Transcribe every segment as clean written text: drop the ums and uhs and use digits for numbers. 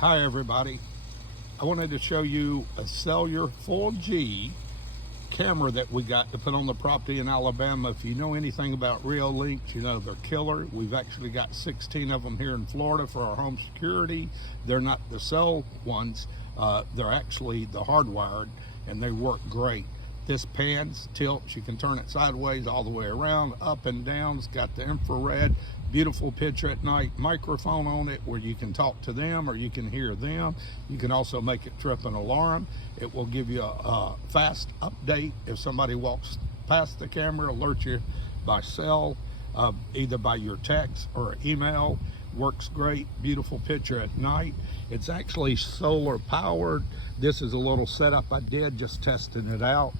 Hi everybody. I wanted to show you a cellular 4G camera that we got to put on the property in Alabama. If you know anything about Reolink, you know they're killer. We've actually got 16 of them here in Florida for our home security. They're not the cell ones, they're actually the hardwired, and they work great. This pans, tilts, you can turn it sideways all the way around, up and down. It's got the infrared, beautiful picture at night, microphone on it where you can talk to them or you can hear them. You can also make it trip an alarm. It will give you a fast update if somebody walks past the camera, alert you by cell, either by your text or email. Works great, beautiful picture at night. It's actually solar powered. This is a little setup I did, just testing it out.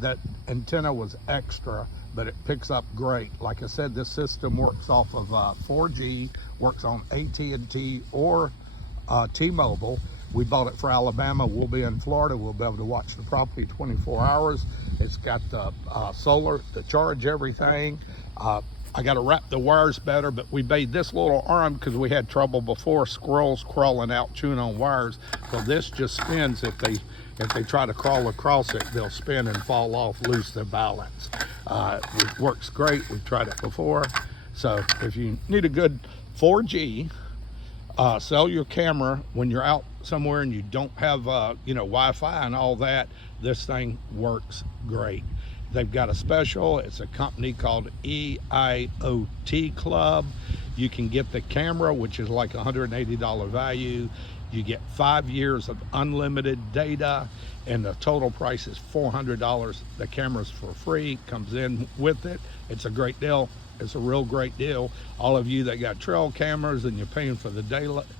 That antenna was extra, but it picks up great. Like I said, this system works off of 4G, works on AT&T or T-Mobile. We bought it for Alabama. We'll be in Florida. We'll be able to watch the property 24 hours. It's got the solar to charge everything. I got to wrap the wires better, but we made this little arm because we had trouble before, squirrels crawling out chewing on wires. So this just spins. If they try to crawl across it, they'll spin and fall off, lose their balance. It works great. We've tried it before. So if you need a good 4G cellular camera when you're out somewhere and you don't have Wi-Fi and all that, this thing works great. They've got a special. It's a company called EIOT Club. You can get the camera, which is like $180 value. You get 5 years of unlimited data, and the total price is $400. The camera's for free, comes in with it. It's a great deal. It's a real great deal. All of you that got trail cameras and you're paying for the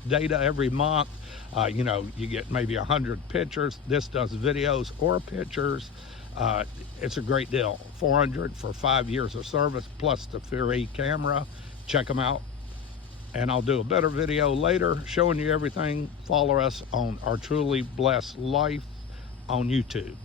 data every month, you get maybe 100 pictures. This does videos or pictures. It's a great deal. $400 for 5 years of service plus the free camera. Check them out, and I'll do a better video later showing you everything. Follow us on Our Truly Blessed Life on YouTube.